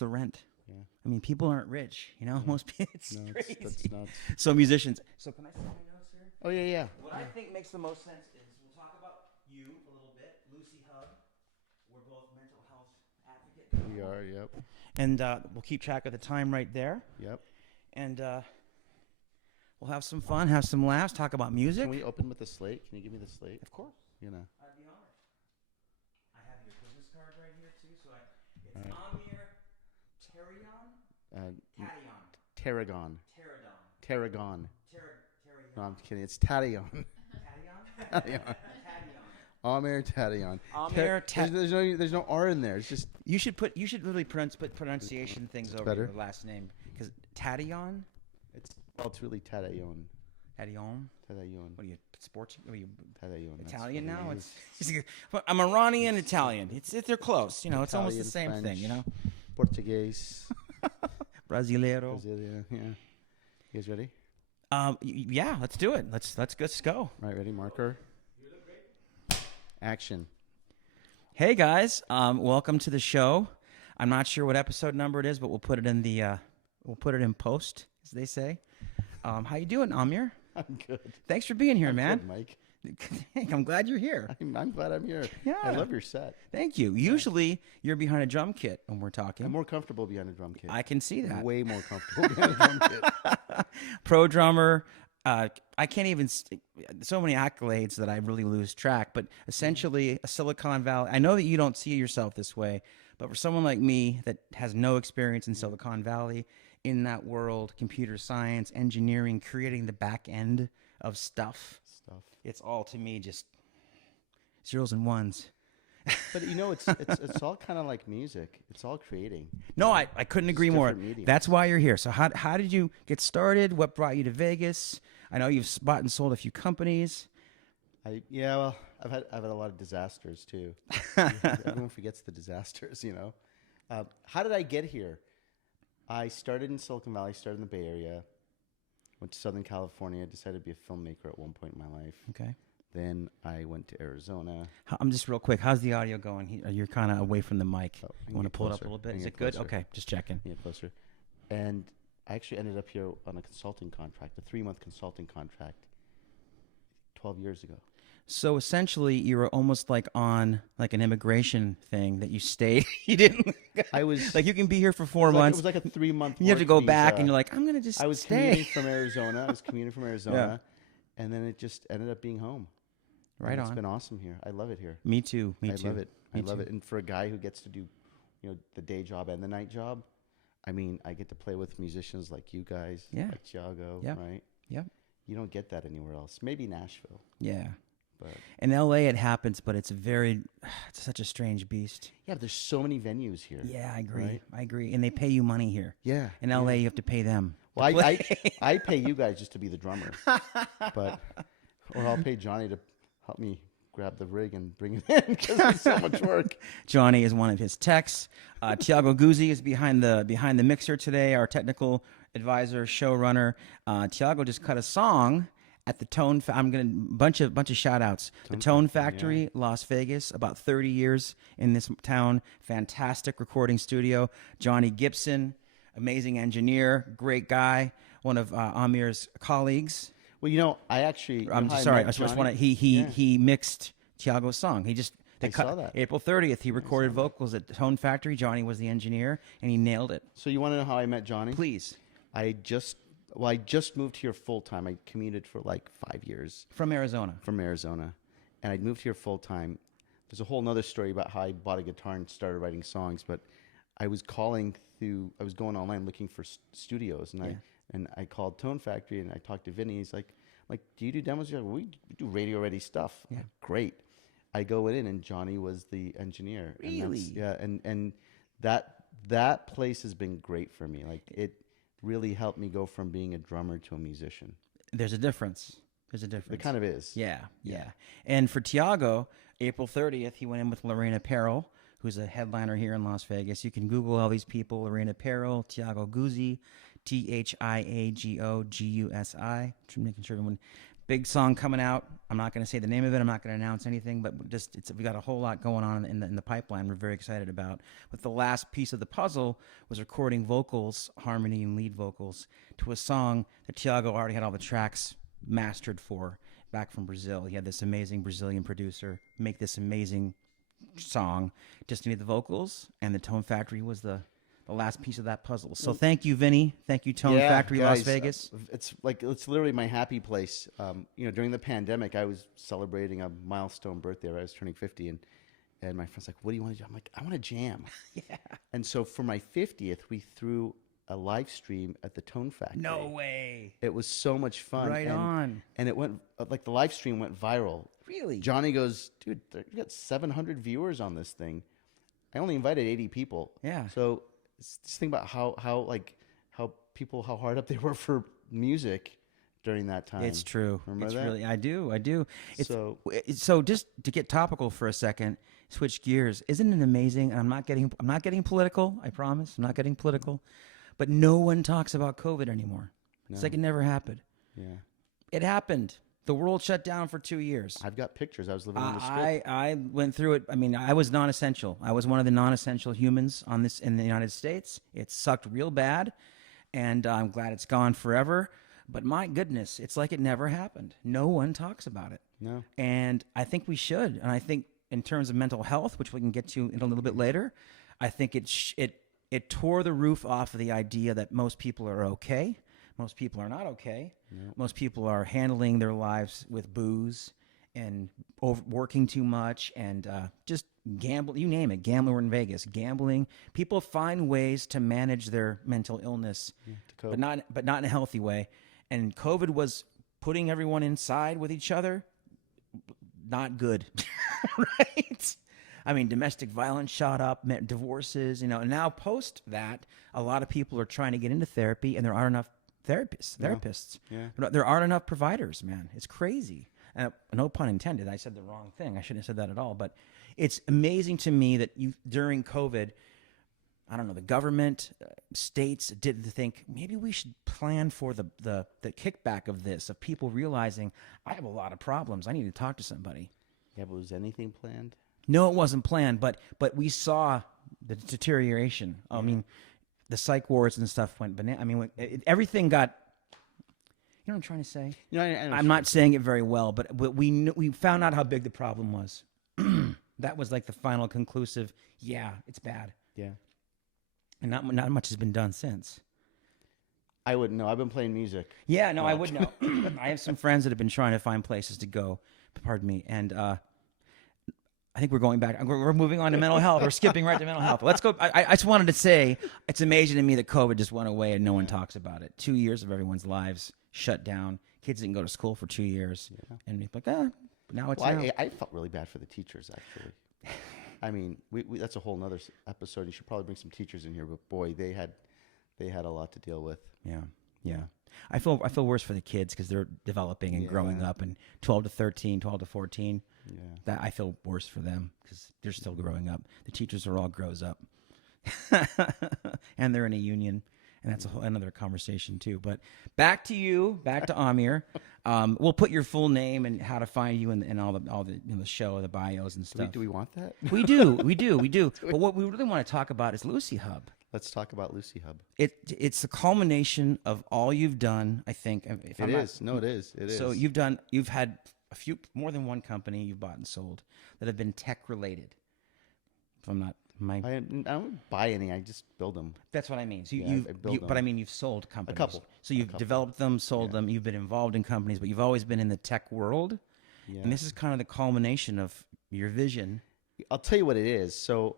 the rent. Yeah. I mean, people aren't rich, you know. Most people, it's crazy. That's nuts. So musicians. So can I say my notes here? Oh yeah. What I think makes the most sense is we'll talk about you a little bit, Lucy Hub. We're both mental health advocates. We are. Yep. And we'll keep track of the time right there. Yep. And we'll have some fun, have some laughs, talk about music. Can we open with the slate? Can you give me the slate? Of course. You know. I'd be honored. I have your business card right here too. So it's All right. Amir Tadayon. Tadayon. Tarragon. Tarragon. Tarragon. Tarragon. No, I'm kidding. It's Tadayon. Tadayon? Tadayon. Amer Tadayon. Amer There's no R in there. It's just You should really put pronunciation things over better. your last name because Tadayon. it's really Tadayon. Tadayon. Tadayon. What are you sports? What are you Tadayon. Italian That's now? what it It's is. I'm Iranian Italian. They're close. You know, it's almost the Italian, same thing. You know, Portuguese. Brasileiro. Brazilian. Yeah. You guys ready? Yeah, let's do it. Let's go. All right, ready? Marker. Action. Hey guys, welcome to the show. I'm not sure what episode number it is, but we'll put it in post, as they say. How you doing, Amir? I'm good. Thanks for being here, I'm man. good, Mike. I'm glad you're here. I'm glad I'm here. Yeah. I love your set. Thank you. Usually you're behind a drum kit when we're talking. I'm more comfortable behind a drum kit. I can see that. Way more comfortable behind a drum kit. Pro drummer. I can't even. So many accolades that I really lose track. But essentially, a Silicon Valley. I know that you don't see yourself this way, but for someone like me that has no experience in Silicon Valley, in that world, computer science, engineering, creating the back end of stuff, it's all to me just zeros and ones. But you know, it's all kind of like music. It's all creating. No, I couldn't agree more. mediums. That's why you're here. So how did you get started? What brought you to Vegas? I know you've bought and sold a few companies. Well, I've had a lot of disasters too. Everyone forgets the disasters, you know. How did I get here? I started in Silicon Valley, started in the Bay Area, went to Southern California, decided to be a filmmaker at one point in my life. Okay. Then I went to Arizona. I'm just real quick. How's the audio going? You're kind of away from the mic. Oh, You want to pull it up a little bit? Is it good? Okay, just checking. Yeah, closer. And I actually ended up here on a consulting contract, a 3-month consulting contract, 12 years ago. So essentially, you were almost like on like an immigration thing that you stayed. You didn't. I was like you can be here for 4 months. It was like a 3-month. You have to go back, and you're like, I'm gonna just. I was stay. commuting from Arizona. And then it just ended up being home. Right and on. It's been awesome here. I love it here. Me too. I love it. Me I love too. it. And for a guy who gets to do, the day job and the night job, I mean, I get to play with musicians like you guys, like Thiago, right? Yeah. You don't get that anywhere else. Maybe Nashville. Yeah. But in LA, it happens, but it's such a strange beast. yeah, but there's so many venues here. Yeah, I agree. Right? I agree. And they pay you money here. Yeah. In LA, you have to pay them. Well, I pay you guys just to be the drummer, or I'll pay Johnny to help me grab the rig and bring it in because it's so much work. Johnny is one of his techs. Thiago Guzzi is behind the mixer today, our technical advisor, showrunner. Thiago just cut a song at the Tone. I'm gonna bunch of shout outs. The Tone Factory, Las Vegas, about 30 years in this town. Fantastic recording studio. Johnny Gibson, amazing engineer, great guy, one of Amir's colleagues. Well, I actually. I'm sorry. I just want to. He mixed Thiago's song. He just. I saw that. April 30th, he recorded vocals at the Tone Factory. Johnny was the engineer, and he nailed it. So you want to know how I met Johnny? Please. I just moved here full time. I commuted for like 5 years. From Arizona. And I moved here full time. There's a whole nother story about how I bought a guitar and started writing songs, but I was going online looking for studios, and I called Tone Factory and I talked to Vinny. He's like, do you do demos? He's like, we do radio ready stuff. Yeah. Like, great. I go in and Johnny was the engineer. Really? And that place has been great for me. Like, it really helped me go from being a drummer to a musician. There's a difference. It kind of is. Yeah. And for Thiago, April 30th, he went in with Lorena Perel, who's a headliner here in Las Vegas. You can Google all these people: Lorena Perel, Thiago Guzzi, Thiago Gussi. I'm making sure everyone. big song coming out. I'm not going to say the name of it. I'm not going to announce anything, but we got a whole lot going on in the pipeline. We're very excited about. But the last piece of the puzzle was recording vocals, harmony, and lead vocals to a song that Tiago already had all the tracks mastered for back from Brazil. He had this amazing Brazilian producer make this amazing song. Just needed the vocals, and the Tone Factory was the last piece of that puzzle. So thank you, Vinny. Thank you, Tone Factory, guys, Las Vegas. It's literally my happy place. During the pandemic, I was celebrating a milestone birthday. I was turning 50, and my friend's like, "What do you want to do?" I'm like, "I want to jam." Yeah. And so for my 50th, we threw a live stream at the Tone Factory. No way. It was so much fun. Right on. And it went the live stream went viral. Really? Johnny goes, "Dude, you got 700 viewers on this thing." I only invited 80 people. Yeah. So just think about how hard up they were for music during that time. It's true. Remember It's that? really, I do. So So just to get topical for a second, switch gears. Isn't it amazing? And I'm not getting political. I promise. I'm not getting political. But no one talks about COVID anymore. It's like it never happened. Yeah. It happened. The world shut down for 2 years. I've got pictures. I was living in the strip. I went through it. I mean, I was non-essential. I was one of the non-essential humans on this in the United States. It sucked real bad, and I'm glad it's gone forever. But my goodness, it's like it never happened. No one talks about it. No. And I think we should. And I think in terms of mental health, which we can get to in a little bit later, I think it tore the roof off of the idea that most people are okay. Most people are not okay. Yep. Most people are handling their lives with booze and working too much and just gamble. You name it. Gambling. We're in Vegas. Gambling. People find ways to manage their mental illness, but not in a healthy way. And COVID was putting everyone inside with each other. Not good, right? I mean, domestic violence shot up, divorces. And now post that, a lot of people are trying to get into therapy, and there aren't enough therapists. Yeah. There aren't enough providers, man. It's crazy. No pun intended. I said the wrong thing. I shouldn't have said that at all. But it's amazing to me that during COVID, I don't know, the government, states did think maybe we should plan for the kickback of this, of people realizing I have a lot of problems. I need to talk to somebody. Yeah, but was anything planned? No, it wasn't planned, but we saw the deterioration. Yeah. I mean, the psych wards and stuff went banana. I mean, everything got. You know what I'm trying to say? I'm not saying it very well, but we found out how big the problem was. That was like the final conclusive. Yeah, it's bad. Yeah, and not much has been done since. I wouldn't know. I've been playing music. Yeah, no, I would know. I have some friends that have been trying to find places to go. Pardon me, and I think we're going back. We're moving on to mental health. We're skipping right to mental health. Let's go. I just wanted to say it's amazing to me that COVID just went away and no one talks about it. 2 years of everyone's lives shut down. Kids didn't go to school for 2 years, and it's like, now it's. Well, I felt really bad for the teachers, actually. I mean, we that's a whole nother episode. You should probably bring some teachers in here, but boy, they had a lot to deal with. Yeah. I feel worse for the kids because they're developing and growing up, and 12 to 13, 12 to 14. Yeah. That I feel worse for them because they're still growing up. The teachers are all grows up, and they're in a union, and that's another conversation too. But back to Amer. We'll put your full name and how to find you and all the show, the bios and stuff. Do we want that? We do. But what we really want to talk about is Lucy Hub. Let's talk about Lucy Hub. It's the culmination of all you've done, I think. It is. So you've had more than one company you've bought and sold that have been tech related. If I'm not, I don't buy any. I just build them. That's what I mean. So but I mean, you've sold companies. A couple. So you've developed them, sold them. You've been involved in companies, but you've always been in the tech world. Yeah. And this is kind of the culmination of your vision. I'll tell you what it is. So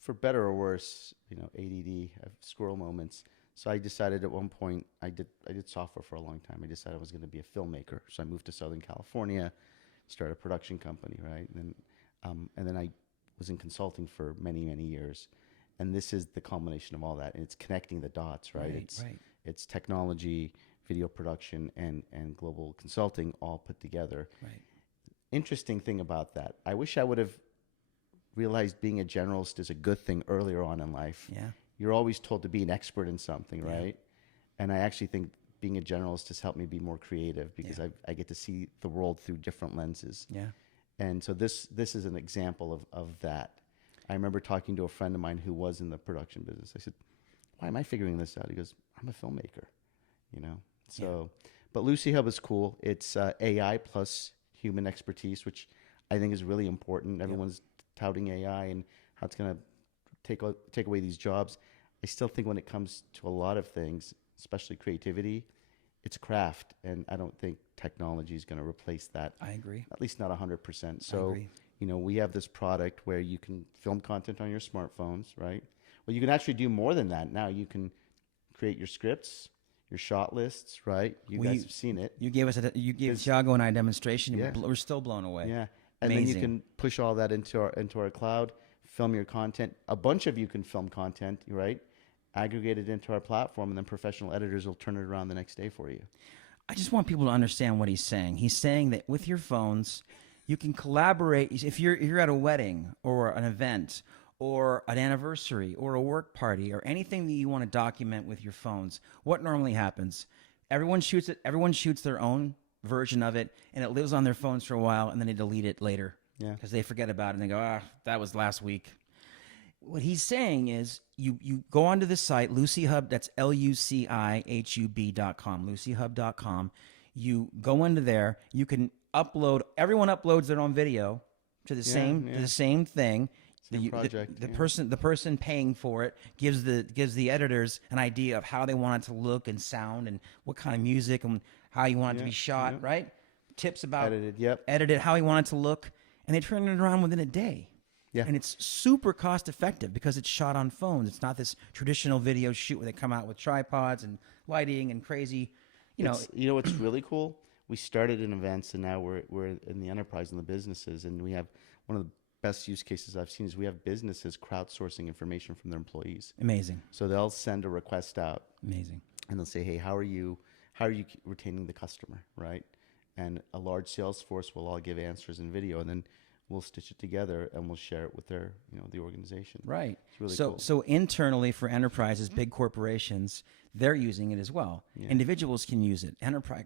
for better or worse, ADD, I have squirrel moments. So I decided at one point, I did software for a long time. I decided I was going to be a filmmaker. So I moved to Southern California, started a production company, right? And then I was in consulting for many, many years. And this is the culmination of all that. And it's connecting the dots, right? It's technology, video production, and global consulting all put together. Right. Interesting thing about that, I wish I would have realized being a generalist is a good thing earlier on in life. Yeah. You're always told to be an expert in something, right? And I actually think being a generalist has helped me be more creative because I get to see the world through different lenses. Yeah. And so this is an example of that. I remember talking to a friend of mine who was in the production business. I said, why am I figuring this out? He goes, I'm a filmmaker, you know? So, but Lucy Hub is cool. It's AI plus human expertise, which I think is really important. Everyone's touting AI and how it's going to take away these jobs. I still think when it comes to a lot of things, especially creativity, it's a craft, and I don't think technology is going to replace that. I agree. At least not 100%. I So, agree. you know, we have this product where you can film content on your smartphones, right? Well, you can actually do more than that. Now you can create your scripts, your shot lists, right? You guys have seen it. You gave Thiago and I a demonstration. Yeah. We're still blown away. Yeah. And Amazing. then you can push all that into our cloud, film your content. A bunch of you can film content, right? Aggregate it into our platform, and then professional editors will turn it around the next day for you. I just want people to understand what he's saying. He's saying that with your phones, you can collaborate. If you're at a wedding or an event or an anniversary or a work party or anything that you want to document with your phones, what normally happens? Everyone shoots it. Everyone shoots their own version of it, and it lives on their phones for a while, and then they delete it later. Yeah. Because they forget about it and they go, that was last week. What he's saying is you go onto the site, LucyHub, that's LucyHub.com, LucyHub.com. You go into there, you can upload, everyone uploads their own video to the same thing. Project, the person paying for it gives the editors an idea of how they want it to look and sound and what kind of music and how you want it to be shot, right? Tips about edit it, how you want it to look, and they turn it around within a day. Yeah. And it's super cost effective because it's shot on phones. It's not this traditional video shoot where they come out with tripods and lighting and crazy, you know what's really cool? We started in events, and now we're in the enterprise and the businesses, and we have one of the best use cases I've seen is we have businesses crowdsourcing information from their employees. Amazing. So they'll send a request out. Amazing. And they'll say, hey, how are you retaining the customer, right? And a large sales force will all give answers in video, and then we'll stitch it together and we'll share it with their, the organization. Right. It's really cool. So internally for enterprises, big corporations, they're using it as well. Yeah. Individuals can use it.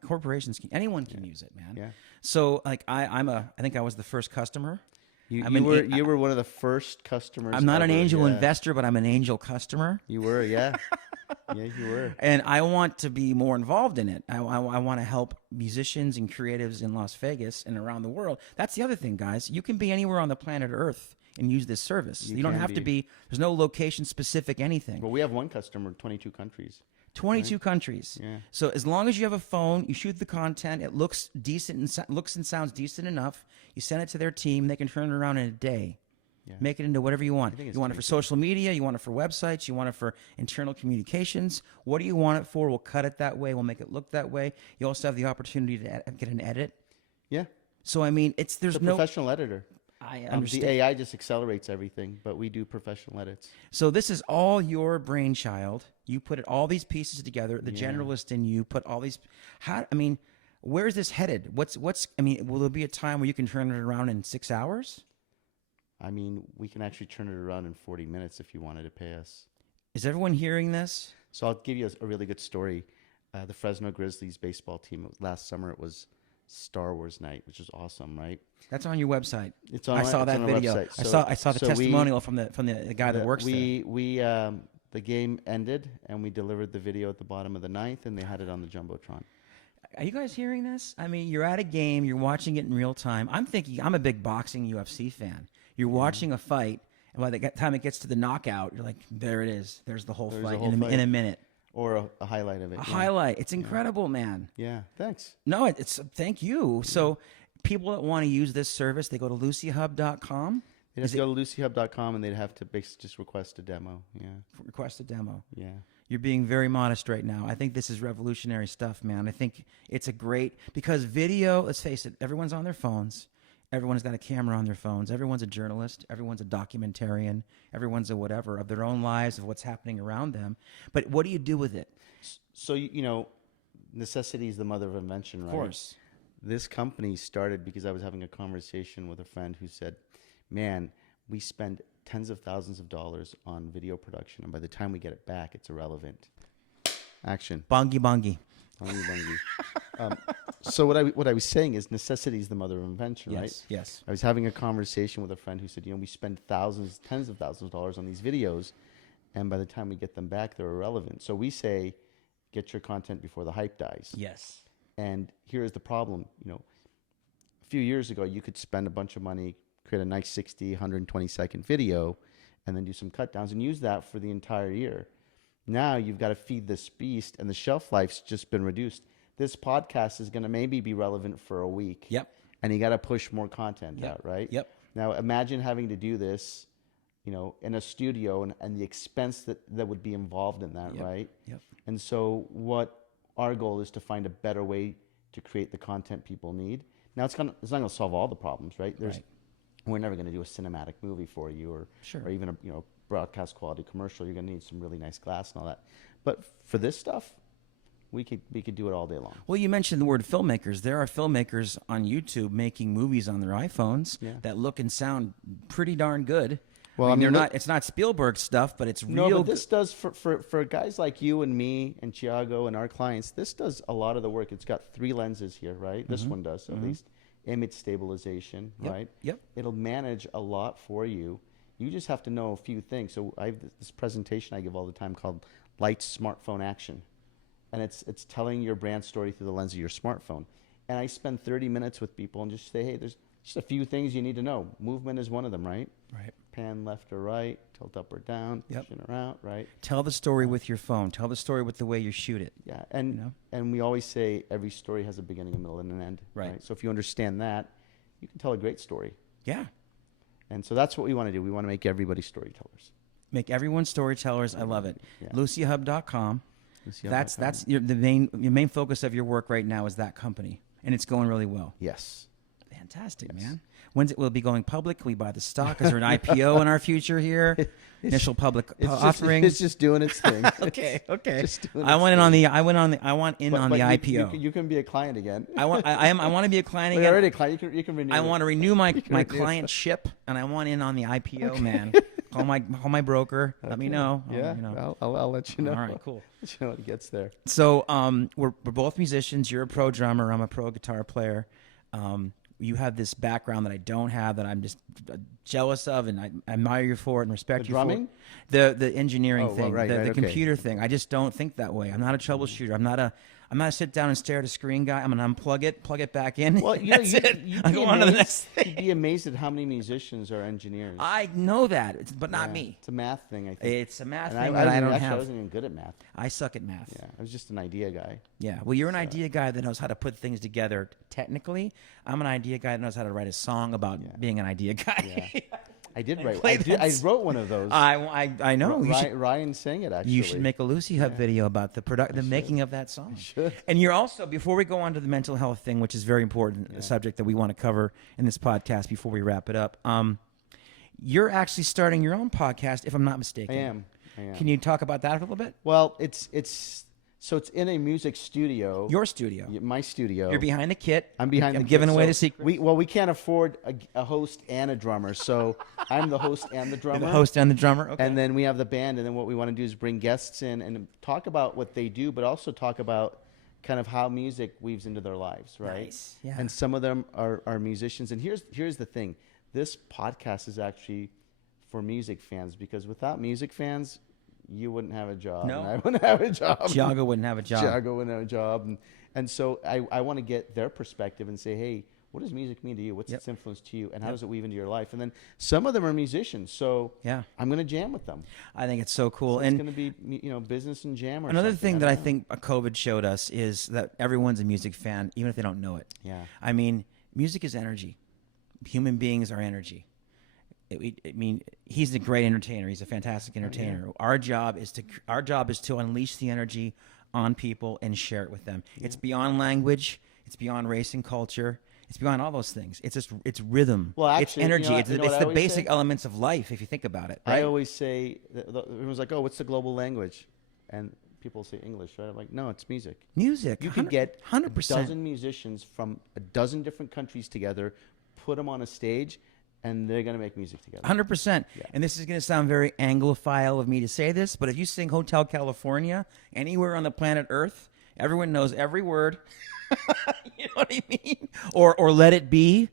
Corporations anyone can use it, man. Yeah. So like I think I was the first customer. You were one of the first customers. I'm not an ever, angel investor, but I'm an angel customer. You were, yeah. Yeah, you were. And I want to be more involved in it. I want to help musicians and creatives in Las Vegas and around the world. That's the other thing, guys. You can be anywhere on the planet Earth and use this service. You don't have to be. There's no location-specific anything. Well, we have one customer in 22 countries. 22 countries. Yeah. So as long as you have a phone, you shoot the content, it looks decent and looks and sounds decent enough, you send it to their team, they can turn it around in a day. Yeah. Make it into whatever you want. You want it for social media, you want it for websites, you want it for internal communications. What do you want it for? We'll cut it that way, we'll make it look that way. You also have the opportunity to get an edit. Yeah. So I mean, there's no professional editor. I understand. The AI just accelerates everything, but we do professional edits. So this is all your brainchild. You put all these pieces together. The generalist in you put all these. Where is this headed? Will there be a time where you can turn it around in 6 hours? I mean, we can actually turn it around in 40 minutes if you wanted to pay us. Is everyone hearing this? So I'll give you a really good story. The Fresno Grizzlies baseball team, last summer it was Star Wars night, which is awesome, right? That's on your website. I saw that video. I saw the testimonial from the guy that works there. The game ended, and we delivered the video at the bottom of the ninth, and they had it on the Jumbotron. Are you guys hearing this? I mean, you're at a game, you're watching it in real time. I'm a big boxing UFC fan. You're watching a fight, and by the time it gets to the knockout, you're like, there it is. There's the whole fight in a minute. Or a highlight of it. A highlight. It's incredible, man. Yeah, thanks. No, thank you. So people that want to use this service, they go to LucyHub.com. They'd have to go to LucyHub.com, and they'd have to just request a demo. Yeah. Request a demo. Yeah. You're being very modest right now. I think this is revolutionary stuff, man. I think it's because video, let's face it, everyone's on their phones. Everyone's got a camera on their phones. Everyone's a journalist. Everyone's a documentarian. Everyone's a whatever of their own lives, of what's happening around them. But what do you do with it? So, necessity is the mother of invention, right? Of course. This company started because I was having a conversation with a friend who said, man, we spend tens of thousands of dollars on video production, and by the time we get it back, it's irrelevant. Action. Bongi bongi. Hungy bungy. So what I was saying is necessity is the mother of invention, right? Yes. I was having a conversation with a friend who said, we spend thousands, tens of thousands of dollars on these videos, and by the time we get them back, they're irrelevant. So we say, get your content before the hype dies. Yes. And here's the problem. A few years ago, you could spend a bunch of money, create a nice 60, 120-second video, and then do some cut downs and use that for the entire year. Now you've got to feed this beast, and the shelf life's just been reduced. This podcast is going to maybe be relevant for a week. Yep. And you got to push more content out, right? Yep. Now imagine having to do this, in a studio and the expense that would be involved in that, right? Yep. And so what our goal is to find a better way to create the content people need. Now it's not going to solve all the problems, right? We're never going to do a cinematic movie for you or even a broadcast quality commercial. You're going to need some really nice glass and all that. But for this stuff, we could do it all day long. Well, you mentioned the word filmmakers. There are filmmakers on YouTube making movies on their iPhones that look and sound pretty darn good. Well, they're not. It's not Spielberg stuff, but it's real. No, but this does for guys like you and me and Thiago and our clients. This does a lot of the work. It's got 3 lenses here, right? This one does at least. Image stabilization, right? Yep. It'll manage a lot for you. You just have to know a few things. So I have this presentation I give all the time called Lights Smartphone Action. And it's telling your brand story through the lens of your smartphone. And I spend 30 minutes with people and just say, hey, there's just a few things you need to know. Movement is one of them, right? Right. Pan left or right, tilt up or down, push in or out, right? Tell the story with your phone. Tell the story with the way you shoot it. Yeah, and we always say every story has a beginning, a middle, and an end. Right. So if you understand that, you can tell a great story. Yeah. And so that's what we want to do. We want to make everybody storytellers. Make everyone storytellers. I love it. Yeah. LucyHub.com. That's your main focus of your work right now is that company, and it's going really well. Yes. Fantastic, man. When's it will it be going public? Can we buy the stock? Is there an IPO in our future here? Initial public offering. It's just doing its thing. Okay. I want in on the IPO. You can be a client again. I want to be a client again. You're already a client. You can renew. I want to renew my clientship, and I want in on the IPO, man. Call my broker. Let me know. Yeah, I'll let you know. All right, cool. Let you know when it gets there. So we're both musicians. You're a pro drummer. I'm a pro guitar player. You have this background that I don't have, that I'm just jealous of, and I admire you for it and respect you drumming? for. The engineering thing, well, the okay. computer thing. I just don't think that way. I'm not a troubleshooter. I'm not a sit down and stare at a screen guy. I'm gonna unplug it, plug it back in. Well, That's it. I go on to the next thing. You'd be amazed at how many musicians are engineers. I know that, but not me. It's a math thing, I think. It's a math and thing that I don't have. I wasn't even good at math. I suck at math. Yeah, I was just an idea guy. Yeah, well, you're an idea guy that knows how to put things together technically. I'm an idea guy that knows how to write a song about being an idea guy. Yeah. I did write. I wrote one of those. I know. Ryan sang it, actually. You should make a Lucy Hub video about the making of that song. I should. And you're also, before we go on to the mental health thing, which is very important, a subject that we want to cover in this podcast before we wrap it up, you're actually starting your own podcast, if I'm not mistaken. I am. Can you talk about that a little bit? Well, it's in a music studio. Your studio. My studio. You're behind the kit. I'm behind the kit. I'm giving away the secret. We can't afford a host and a drummer, so I'm the host and the drummer. You're the host and the drummer. Okay. And then we have the band, and then what we want to do is bring guests in and talk about what they do, but also talk about kind of how music weaves into their lives, right? Nice. Yeah. And some of them are musicians. And here's the thing. This podcast is actually for music fans, because without music fans, you wouldn't have a job. No. And I wouldn't have a job. Thiago wouldn't have a job. Thiago wouldn't have a job. And so I want to get their perspective and say, hey, what does music mean to you? What's its influence to you? And how does it weave into your life? And then some of them are musicians. So I'm going to jam with them. I think it's so cool. So it's going to be, business and jam or another something. thing that I think COVID showed us is that everyone's a music fan, even if they don't know it. Yeah. I mean, music is energy. Human beings are energy. He's a great entertainer. He's a fantastic entertainer. Yeah. Our job is to unleash the energy on people and share it with them. Yeah. It's beyond language. It's beyond race and culture. It's beyond all those things. It's rhythm. Well, actually, it's energy. It's the basic elements of life, if you think about it. Right? I always say, everyone's like, oh, what's the global language? And people say English, right? I'm like, no, it's music. Music. You can get 100%. A dozen musicians from a dozen different countries together, put them on a stage, and they're going to make music together. 100%. Yeah. And this is going to sound very Anglophile of me to say this, but if you sing Hotel California anywhere on the planet Earth, Everyone knows every word. You know what I mean? Or Let It Be.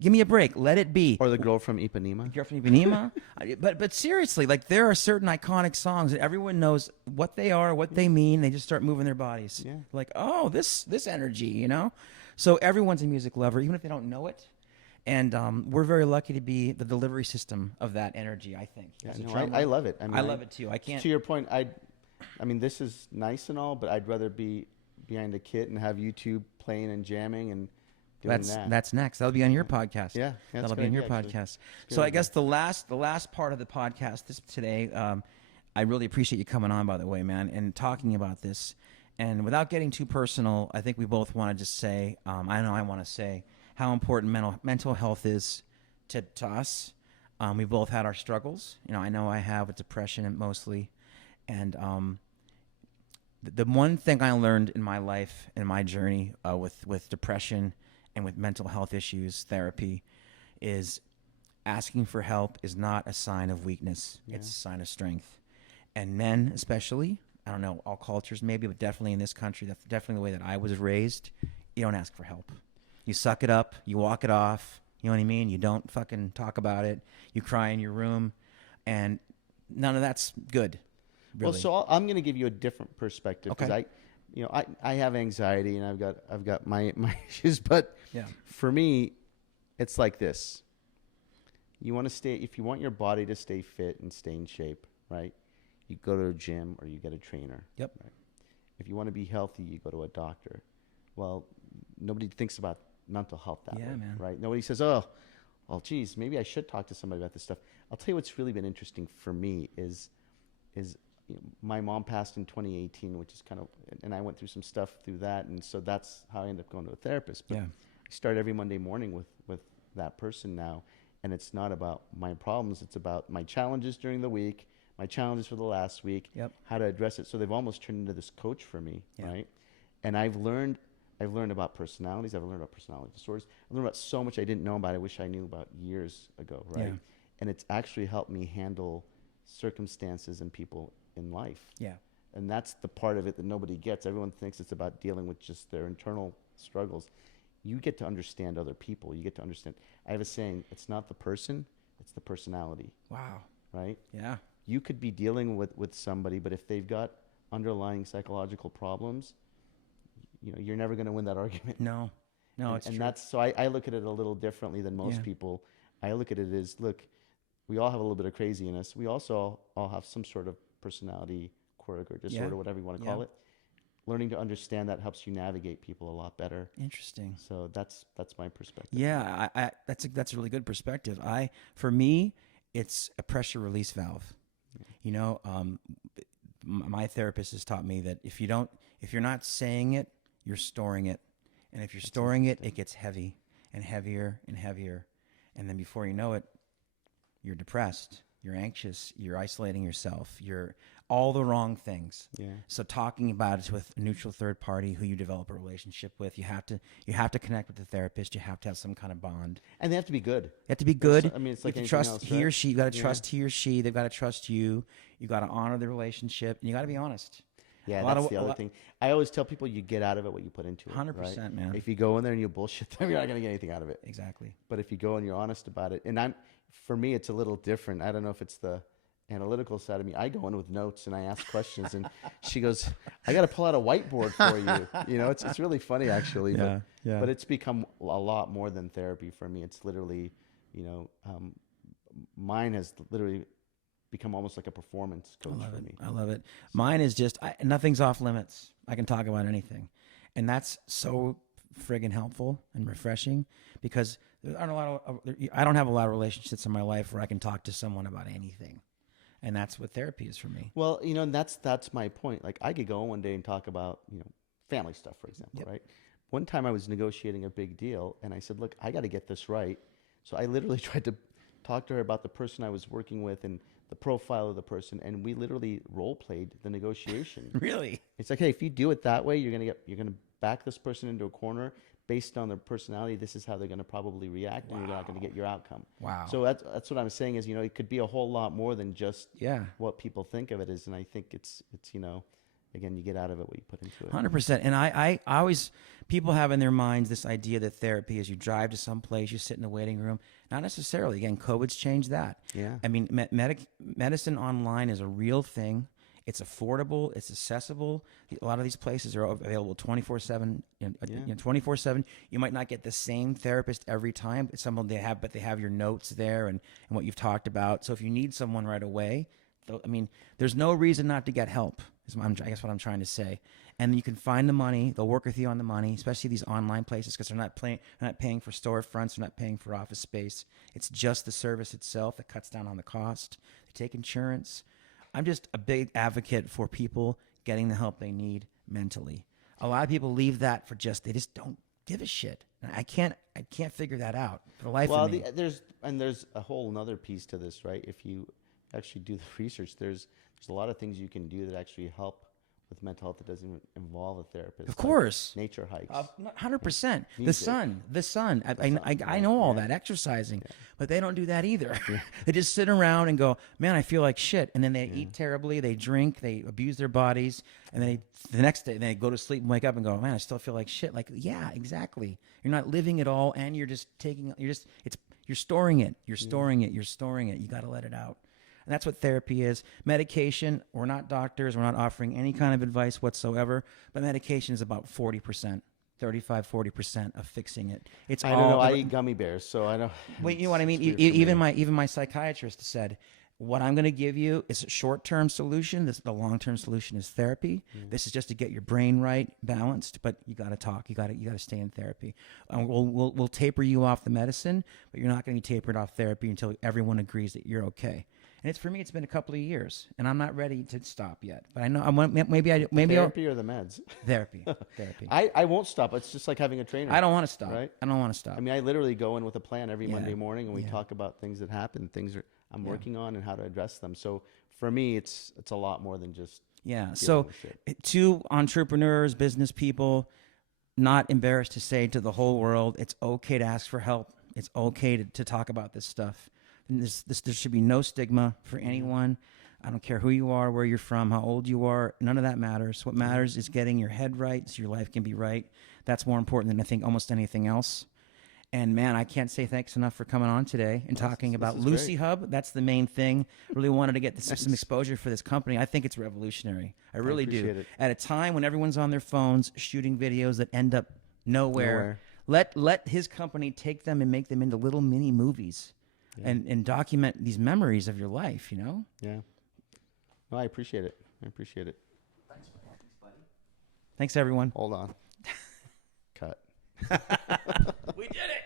Give me a break. Let It Be. Or the girl from Ipanema. Girl from Ipanema. But seriously, like there are certain iconic songs that everyone knows what they are, what they mean. They just start moving their bodies. Yeah. Like, oh, this energy, you know? So everyone's a music lover, even if they don't know it. And we're very lucky to be the delivery system of that energy, I think. Yeah, As a no, drummer. I love it. I mean, I love it too. I can't. To your point, I mean, this is nice and all, but I'd rather be behind a kit and have YouTube playing and jamming and doing that. That's next. That'll be on your podcast. Yeah, that's that'll a be good on your idea, actually. podcast. Good So I idea. guess the last part of the podcast today, I really appreciate you coming on, by the way, man, and talking about this. And without getting too personal, I think we both want to just say, I know I want to say how important mental health is to us. We both had our struggles. You know, I know I have with depression mostly, and the one thing I learned in my life, in my journey with depression and with mental health issues, therapy, is asking for help is not a sign of weakness. Yeah. It's a sign of strength. And men especially, I don't know, all cultures maybe, but definitely in this country, that's definitely the way that I was raised. You don't ask for help. You suck it up. You walk it off. You know what I mean? You don't fucking talk about it. You cry in your room. And none of that's good. Really. Well, so I'm going to give you a different perspective because Okay. I have anxiety and I've got my issues, but Yeah. for me, it's like this. You want to stay, if you want your body to stay fit and stay in shape, right? You go to a gym or you get a trainer. Yep. Right? If you want to be healthy, you go to a doctor. Well, nobody thinks about mental health that way, man. right? Nobody says, oh, geez, maybe I should talk to somebody about this stuff. I'll tell you what's really been interesting for me is my mom passed in 2018, which is kind of, and I went through some stuff through that, and so that's how I ended up going to a therapist. But Yeah. I start every Monday morning with that person now, and it's not about my problems, it's about my challenges during the week, my challenges for the last week, Yep. how to address it. So they've almost turned into this coach for me, Yeah. right? And I've learned about personalities, I've learned about personality disorders, I've learned about so much I didn't know about, I wish I knew about years ago, right? Yeah. And it's actually helped me handle circumstances and people in life. Yeah. And that's the part of it that nobody gets. Everyone thinks it's about dealing with just their internal struggles. You get to understand other people. You get to understand. I have a saying, it's not the person, it's the personality, Wow. right? Yeah. You could be dealing with somebody, but if they've got underlying psychological problems, you're never going to win that argument. No. No, it's and true. that's, so I look at it a little differently than most Yeah. people. I look at it as, look, we all have a little bit of crazy in us. We also all have some sort of personality quirk or disorder, Yeah. whatever you want to Yeah. call it. Learning to understand that helps you navigate people a lot better. Interesting. So that's my perspective. Yeah, that's a really good perspective. For me, it's a pressure release valve. You know, my therapist has taught me that if you're not saying it, you're storing it, and if you're storing it, it gets heavy and heavier and heavier, and then before you know it, you're depressed, you're anxious, you're isolating yourself, you're all the wrong things. Yeah. So talking about it with a neutral third party who you develop a relationship with, you have to connect with the therapist. You have to have some kind of bond. And they have to be good. You have to be good. I mean, it's You like have to anything trust else, he or right? she. You got to Yeah. trust he or she. They've got to trust you. You got to honor the relationship, and you got to be honest. Yeah, A lot that's of- the a other lot- thing. I always tell people you get out of it what you put into it. 100%, right? man. If you go in there and you bullshit them, you're not going to get anything out of it. Exactly. But if you go and you're honest about it, and for me, it's a little different. I don't know if it's the analytical side of me. I go in with notes and I ask questions, and she goes, "I got to pull out a whiteboard for you." It's really funny actually. Yeah, yeah. But it's become a lot more than therapy for me. It's literally, mine has literally become almost like a performance coach for me. I love it. Mine is just nothing's off limits. I can talk about anything, and that's so friggin' helpful and refreshing because I don't have a lot of relationships in my life where I can talk to someone about anything, and that's what therapy is for me. Well, and that's my point. Like I could go one day and talk about, family stuff, for example, Yep. right? One time I was negotiating a big deal and I said, look, I got to get this right. So I literally tried to talk to her about the person I was working with and the profile of the person. And we literally role played the negotiation. Really? It's like, hey, if you do it that way, you're going to back this person into a corner based on their personality. This is how they're going to probably react and you're not going to get your outcome. Wow. So that's what I'm saying is, it could be a whole lot more than just Yeah. what people think of it as. And I think it's again, you get out of it what you put into it. 100%. And I always, people have in their minds this idea that therapy is you drive to some place, you sit in a waiting room. Not necessarily. Again, COVID's changed that. Yeah. I mean, medicine online is a real thing. It's affordable. It's accessible. A lot of these places are available 24/7. 24/7. You might not get the same therapist every time. It's someone but they have your notes there and what you've talked about. So if you need someone right away, I mean, there's no reason not to get help. I guess what I'm trying to say. And you can find the money. They'll work with you on the money, especially these online places, because they're not paying for storefronts. They're not paying for office space. It's just the service itself that cuts down on the cost. They take insurance. I'm just a big advocate for people getting the help they need mentally. A lot of people leave that for they just don't give a shit. And I can't figure that out for the life of me. There's a whole another piece to this, right? If you actually do the research, there's a lot of things you can do that actually help with mental health that doesn't involve a therapist. Of course. Like nature hikes. 100%. The sun. I know all that, exercising, but they don't do that either. They just sit around and go, man, I feel like shit. And then they eat terribly, they drink, they abuse their bodies. And then the next day they go to sleep and wake up and go, man, I still feel like shit. Like, yeah, exactly. You're not living it all. And you're storing it. You're storing it. You got to let it out. And that's what therapy is. Medication, we're not doctors. We're not offering any kind of advice whatsoever. But medication is about 40%, 35-40% of fixing it. I don't know. I eat gummy bears, so I don't. Well, you know what I mean? Even my psychiatrist said, what I'm going to give you is a short-term solution. The long-term solution is therapy. This is just to get your brain right, balanced. But you got to talk. You got to stay in therapy. We'll taper you off the medicine, but you're not going to be tapered off therapy until everyone agrees that you're okay. And for me, it's been a couple of years, and I'm not ready to stop yet. But I know maybe therapy or the meds. Therapy. I won't stop. It's just like having a trainer. I don't want to stop. Right? I don't want to stop. I mean, I literally go in with a plan every Monday morning, and we talk about things that happen, I'm working on, and how to address them. So for me, it's a lot more than just So to entrepreneurs, business people, not embarrassed to say to the whole world, it's okay to ask for help. It's okay to talk about this stuff. There should be no stigma for anyone. I don't care who you are, where you're from, how old you are. None of that matters. What matters is getting your head right so your life can be right. That's more important than I think almost anything else. And man, I can't say thanks enough for coming on today and talking about Lucy Hub. That's the main thing. Really wanted to get some exposure for this company. I think it's revolutionary. I really do. It. At a time when everyone's on their phones shooting videos that end up nowhere. Let his company take them and make them into little mini movies. And document these memories of your life, you know? Yeah. No, I appreciate it. Thanks, buddy. Thanks, everyone. Hold on. Cut. We did it.